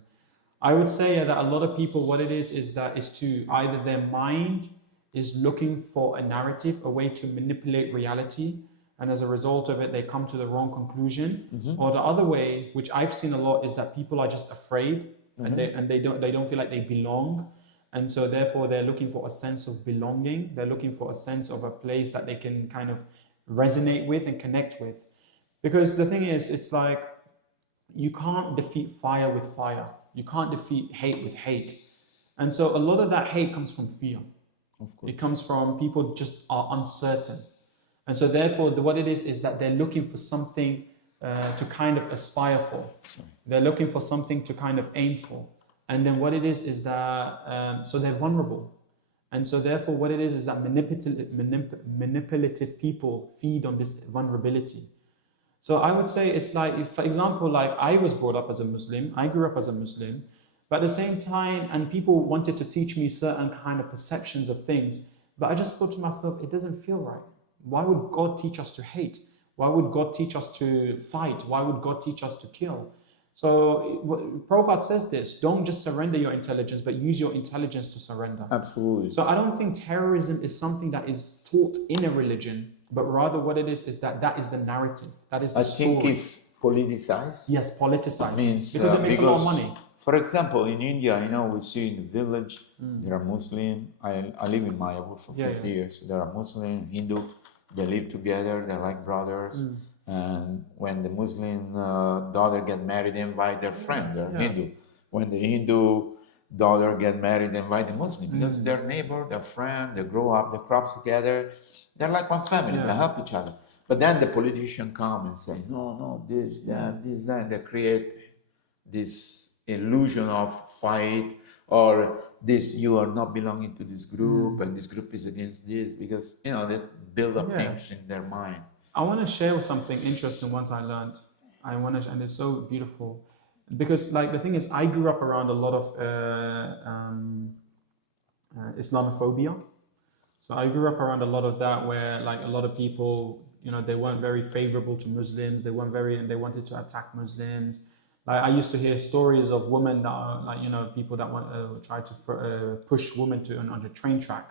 I would say that a lot of people, what it is that is to either their mind is looking for a narrative, a way to manipulate reality, and as a result of it, they come to the wrong conclusion. Or the other way, which I've seen a lot, is that people are just afraid and they don't feel like they belong, and so therefore they're looking for a sense of belonging. They're looking for a sense of a place that they can kind of resonate with and connect with, because the thing is, it's like you can't defeat fire with fire. You can't defeat hate with hate. And so a lot of that hate comes from fear. Of course. It comes from people just are uncertain. And so therefore what it is that they're looking for something to kind of aspire for. They're looking for something to kind of aim for. And then what it is that, so they're vulnerable. And so therefore what it is that manipulative people feed on this vulnerability. So I would say it's like, if, for example, like I was brought up as a Muslim, I grew up as a Muslim, but at the same time, and people wanted to teach me certain kind of perceptions of things, but I just thought to myself, it doesn't feel right. Why would God teach us to hate? Why would God teach us to fight? Why would God teach us to kill? So Prabhupada says this, don't just surrender your intelligence, but use your intelligence to surrender. Absolutely. So I don't think terrorism is something that is taught in a religion, but rather what it is that is the narrative. That is the story. I think it's politicized. Yes, politicized. Means, because it makes a lot of money. For example, in India, we see in the village, there are Muslim. I live in Mayapur for 50 years. There are Muslim, Hindu. They live together. They're like brothers. And when the Muslim daughter get married, they invite their friend, their Hindu. When the Hindu daughter get married, they invite the Muslim because they're neighbor, they're friend, they grow up, they crops together. They're like one family. They help each other. But then the politician come and say, no, this, that, this, that. They create this illusion of fight, or this, you are not belonging to this group, and this group is against this, because they build up things in their mind. I want to share something interesting once I learned. And it's so beautiful. Because like the thing is, I grew up around a lot of Islamophobia. So I grew up around a lot of that, where like a lot of people, they weren't very favorable to Muslims. They wanted to attack Muslims. Like I used to hear stories of women that are like, people that try to push women on the train track.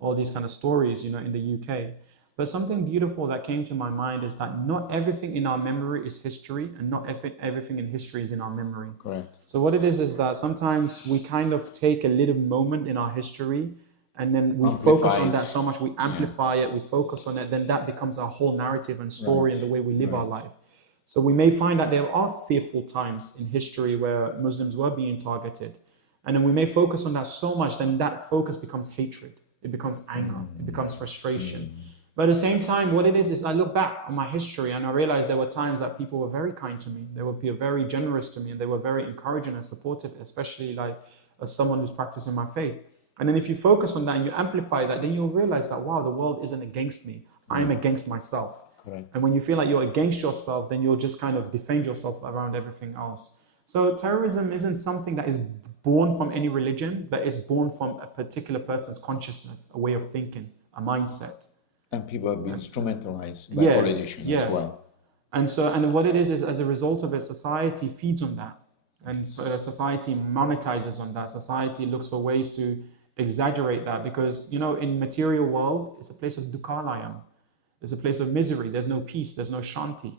All these kind of stories, in the UK. But something beautiful that came to my mind is that not everything in our memory is history, and not everything in history is in our memory. Correct. So what it is that sometimes we kind of take a little moment in our history, and then we focus on that so much, we amplify it, we focus on it, then that becomes our whole narrative and story and the way we live our life. So we may find that there are fearful times in history where Muslims were being targeted. And then we may focus on that so much, then that focus becomes hatred. It becomes anger. It becomes frustration. But at the same time, what it is I look back on my history and I realize there were times that people were very kind to me. They were very generous to me, and they were very encouraging and supportive, especially like as someone who's practicing my faith. And then if you focus on that and you amplify that, then you'll realize that, wow, the world isn't against me. I'm against myself. Correct. And when you feel like you're against yourself, then you'll just kind of defend yourself around everything else. So terrorism isn't something that is born from any religion, but it's born from a particular person's consciousness, a way of thinking, a mindset. And people have been instrumentalized by politicians as well. And what it is as a result of it, society feeds on that. And society monetizes on that. Society looks for ways to exaggerate that because, in material world, it's a place of dukhalayam. It's a place of misery. There's no peace. There's no shanti.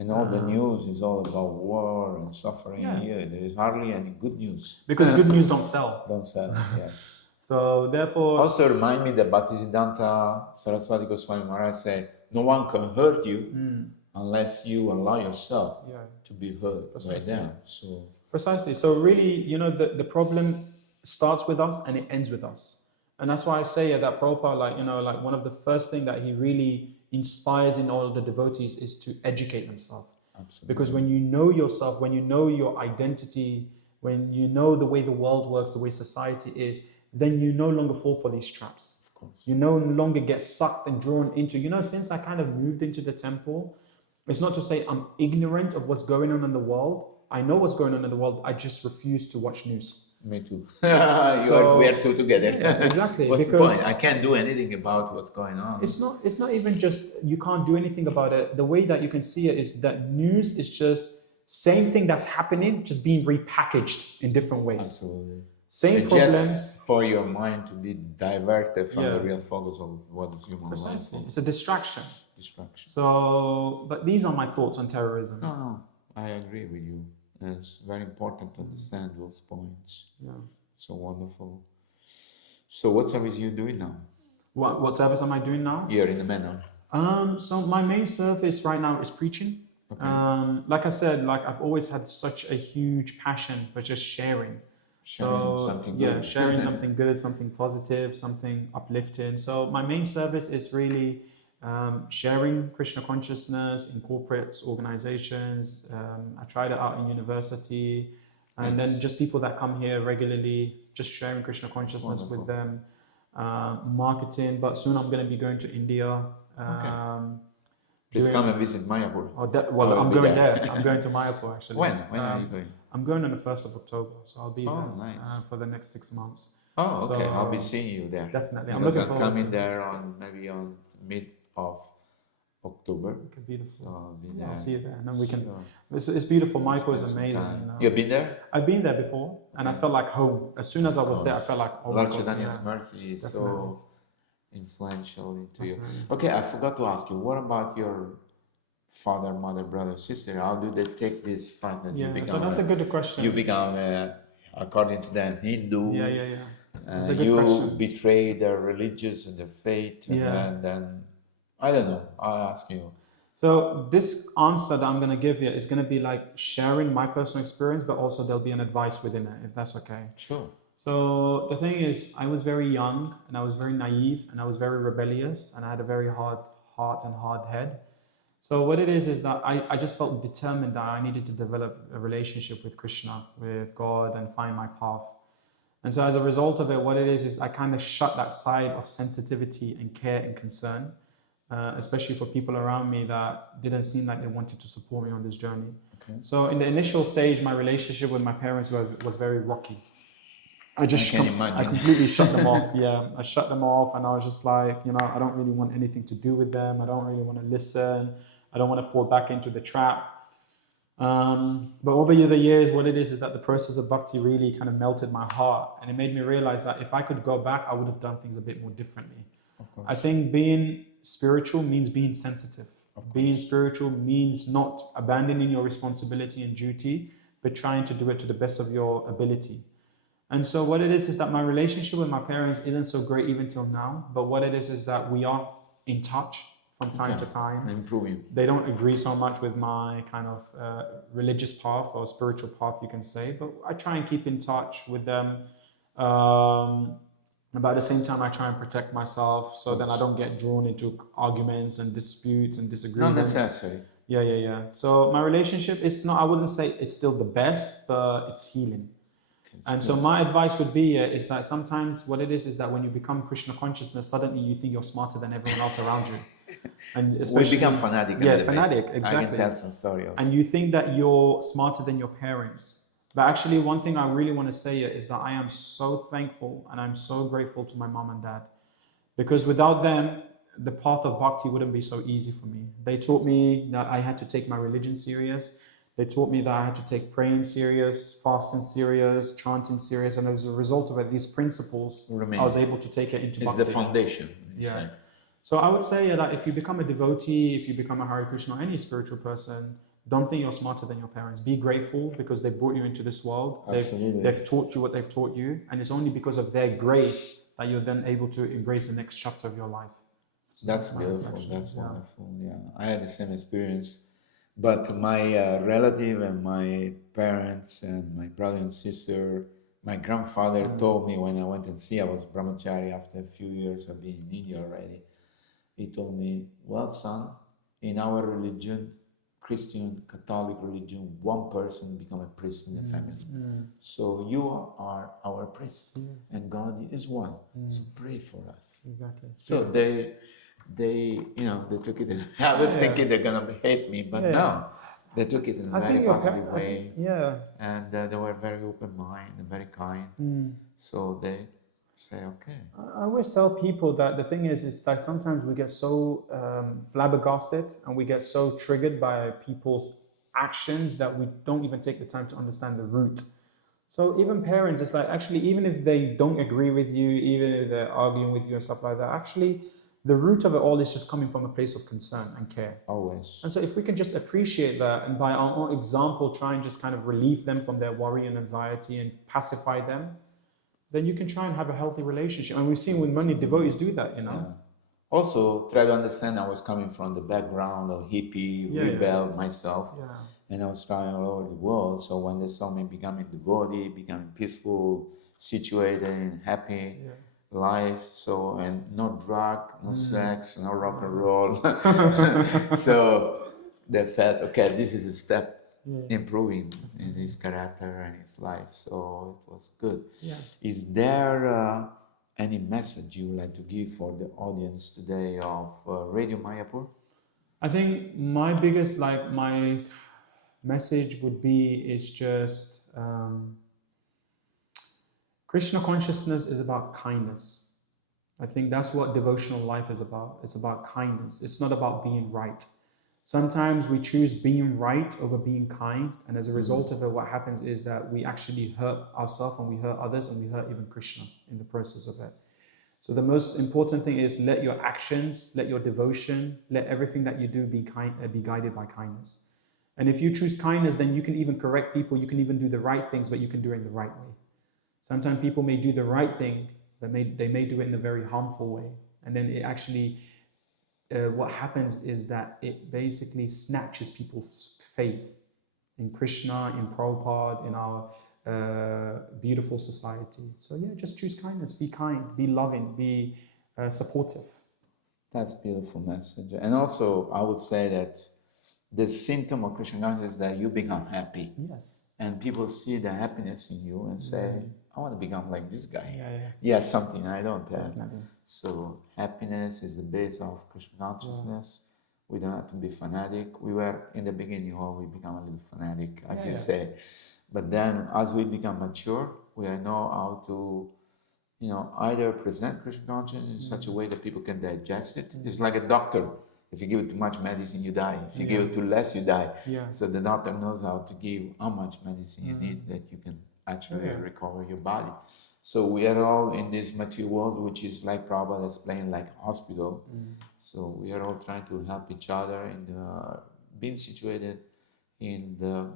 And all the news is all about war and suffering. Here, there is hardly any good news. Because good news don't sell. Don't sell, yes. So therefore... Also remind me that BhaktiVedanta Saraswati Goswami Maharaj said, no one can hurt you unless you allow yourself to be hurt by them. So precisely. So really, the problem starts with us and it ends with us. And that's why I say that Prabhupada, like one of the first things that he really inspires in all the devotees is to educate themselves. Absolutely. Because when you know yourself, when you know your identity, when you know the way the world works, the way society is, then you no longer fall for these traps. Of course. You no longer get sucked and drawn into, since I kind of moved into the temple, it's not to say I'm ignorant of what's going on in the world. I know what's going on in the world. I just refuse to watch news. Me too. We are two together. Yeah, exactly. What's the point? I can't do anything about what's going on. It's not even just you can't do anything about it. The way that you can see it is that news is just same thing that's happening, just being repackaged in different ways. Absolutely. Same problems. Just for your mind to be diverted from the real focus of what is human life. It's a distraction. Distraction. So, but these are my thoughts on terrorism. No, I agree with you. It's very important to understand those points. Yeah. So wonderful. So what service are you doing now? What service am I doing now? Here in the manor. So my main service right now is preaching. Okay. Like I said, I've always had such a huge passion for just sharing. Something good. Sharing something good, something positive, something uplifting. So my main service is really sharing Krishna consciousness in corporates, organizations. I tried it out in university, and then just people that come here regularly, just sharing Krishna consciousness with them. Marketing, but soon I'm going to be going to India. Please come and visit Mayapur. I'm going there. I'm going to Mayapur actually. When are you going? I'm going on the 1st of October, so I'll be there nice. For the next 6 months. Oh, okay. So, I'll be seeing you there. Definitely. I'm looking forward coming there on maybe on mid of October. Okay, beautiful. So I'll be there. I'll see you there, and then we can. It's beautiful. Mayapur is amazing. You know? You've been there? I've been there before, and I felt like home. As soon as I was there, I felt like home. Lord Chaitanya's mercy is so influential into you. Okay, I forgot to ask you. What about your father, mother, brother, sister? How do they take this fact that you become? So that's a good question. You become, according to them, Hindu. Yeah. That's a good you question. Betray their religions and their faith, and then I don't know. I'll ask you. So this answer that I'm going to give you is going to be like sharing my personal experience, but also there'll be an advice within it, if that's okay. Sure. So the thing is, I was very young, and I was very naive, and I was very rebellious, and I had a very hard heart and hard head. So what it is that I just felt determined that I needed to develop a relationship with Krishna, with God, and find my path. And so as a result of it, what it is I kind of shut that side of sensitivity and care and concern, especially for people around me that didn't seem like they wanted to support me on this journey. Okay. So in the initial stage, my relationship with my parents was very rocky. I completely shut them off. Yeah, I shut them off, and I was just like, I don't really want anything to do with them. I don't really want to listen. I don't want to fall back into the trap. But over the years, what it is that the process of bhakti really kind of melted my heart, and it made me realize that if I could go back, I would have done things a bit more differently. Of course. I think being spiritual means being sensitive. Being spiritual means not abandoning your responsibility and duty, but trying to do it to the best of your ability. And so what it is that my relationship with my parents isn't so great even till now, but what it is that we are in touch from time to time. Improving. They don't agree so much with my kind of religious path or spiritual path, you can say, but I try and keep in touch with them. But at the same time, I try and protect myself so then I don't get drawn into arguments and disputes and disagreements. Not necessary. Yeah. So my relationship is not, I wouldn't say it's still the best, but it's healing. And so my advice would be is that sometimes what it is that when you become Krishna consciousness, suddenly you think you're smarter than everyone else around you. And especially, we become fanatic. Yeah, fanatic, exactly. I can tell some story of and you think that you're smarter than your parents. But actually, one thing I really want to say is that I am so thankful and I'm so grateful to my mom and dad. Because without them, the path of bhakti wouldn't be so easy for me. They taught me that I had to take my religion serious. They taught me that I had to take praying serious, fasting serious, chanting serious. And as a result of it, these principles, I was able to take it into bhakti. It's the foundation. Yeah. So I would say that if you become a devotee, if you become a Hare Krishna or any spiritual person, don't think you're smarter than your parents. Be grateful because they brought you into this world. They've taught you what they've taught you. And it's only because of their grace that you're then able to embrace the next chapter of your life. So that's beautiful. That's wonderful. Yeah. I had the same experience. But my relative and my parents and my brother and sister, my grandfather told me when I went and see, I was brahmachari after a few years of being in India already. He told me, well, son, in our religion, Christian, Catholic religion, one person become a priest in the family. So you are our priest, and God is one. So pray for us. Exactly. So they took it. I was thinking they're gonna hate me, but no, they took it in a very positive way. And they were very open-minded and very kind. So they say, okay. I always tell people that the thing is that sometimes we get so flabbergasted and we get so triggered by people's actions that we don't even take the time to understand the root. So even parents, it's like actually, even if they don't agree with you, even if they're arguing with you and stuff like that, actually, the root of it all is just coming from a place of concern and care. Always. And so if we can just appreciate that and by our own example, try and just kind of relieve them from their worry and anxiety and pacify them, then you can try and have a healthy relationship. And we've seen with many devotees do that, Yeah. Also, try to understand I was coming from the background of hippie, rebel myself. Yeah. And I was traveling all over the world. So when they saw me becoming devotee, becoming peaceful, situated and happy, life. So, and no drug, no sex, no rock and roll. So they felt, okay, this is a step improving in his character and his life. So it was good. Yeah. Is there any message you would like to give for the audience today of Radio Mayapur? I think my biggest, my message would be is just Krishna consciousness is about kindness. I think that's what devotional life is about. It's about kindness. It's not about being right. Sometimes we choose being right over being kind, and as a result of it, what happens is that we actually hurt ourselves and we hurt others and we hurt even Krishna in the process of it. So the most important thing is let your actions, let your devotion, let everything that you do be guided by kindness. And if you choose kindness, then you can even correct people, you can even do the right things, but you can do it in the right way. Sometimes people may do the right thing, but they may do it in a very harmful way. And then it actually, what happens is that it basically snatches people's faith in Krishna, in Prabhupada, in our beautiful society. So yeah, just choose kindness, be kind, be loving, be supportive. That's a beautiful message. And also, I would say that the symptom of Krishna consciousness is that you become happy. Yes. And people see the happiness in you and say, I want to become like this guy. Yeah. He has something I don't have. Definitely. So happiness is the base of Krishna consciousness. We don't have to be fanatic. We were in the beginning, we become a little fanatic, as you say. But then as we become mature, we know how to, either present Krishna consciousness in such a way that people can digest it. It's like a doctor. If you give it too much medicine, you die. If you give it too less, you die. Yeah. So the doctor knows how to give how much medicine you need that you can actually recover your body. So we are all in this material world, which is like Prabhupada explained, like hospital. So we are all trying to help each other in being situated in the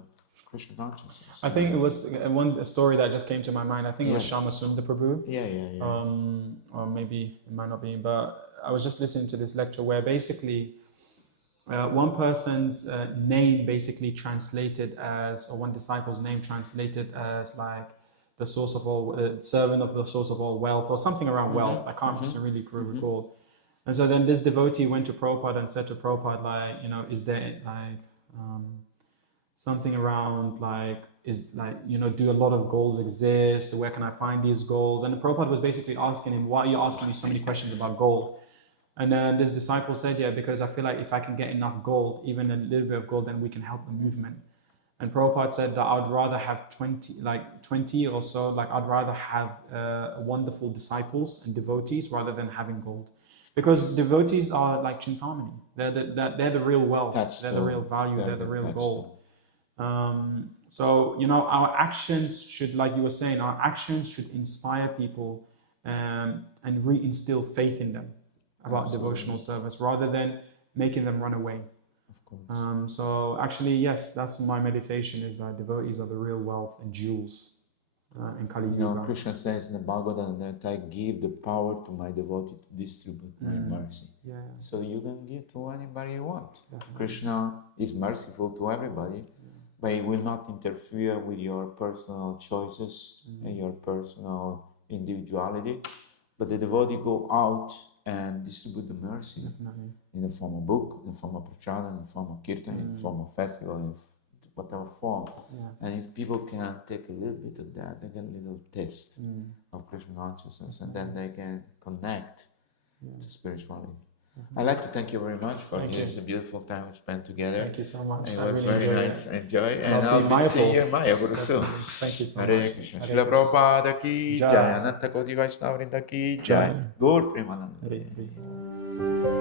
Krishna consciousness. I think it was one story that just came to my mind. I think it was Shama Sundar Prabhu. Yeah. Or maybe it might not be, but I was just listening to this lecture where basically one person's name basically translated as, or one disciple's name translated as like the source of all, servant of the source of all wealth, or something around wealth. I can't really recall. And so then this devotee went to Prabhupada and said to Prabhupada, like, is there like something around like, do a lot of goals exist? Where can I find these goals? And the Prabhupada was basically asking him, why are you asking me so many questions about gold? And then this disciple said, yeah, because I feel like if I can get enough gold, even a little bit of gold, then we can help the movement. And Prabhupada said that I'd rather have 20 or so, like I'd rather have wonderful disciples and devotees rather than having gold. Because devotees are like Chintamani. They're the real wealth. They're the real value. They're the real gold. So, our actions should, like you were saying, our actions should inspire people and reinstill faith in them about devotional service rather than making them run away. Of course. So actually, yes, that's my meditation, is that devotees are the real wealth and jewels in Kali Yuga. Krishna says in the Bhagavatam that I give the power to my devotee to distribute my mercy. Yeah. So you can give to anybody you want. Definitely. Krishna is merciful to everybody, but he will not interfere with your personal choices and your personal individuality. But the devotee go out and distribute the mercy in the form of book, in the form of prachara, in the form of kirtan, in the form of festival, in whatever form. And if people can take a little bit of that, they get a little taste of Krishna consciousness, and then they can connect to spirituality. I'd like to thank you very much for this beautiful time we spent together. Thank you so much. It was very nice. Enjoy. And I'll see you in Mayapur soon. Thank you so Hare much. Krishna. Srila Prabhupada ki jai. Ananta Koti Vaishnava Vrinda ki jai. Gaur Premananda. Hare.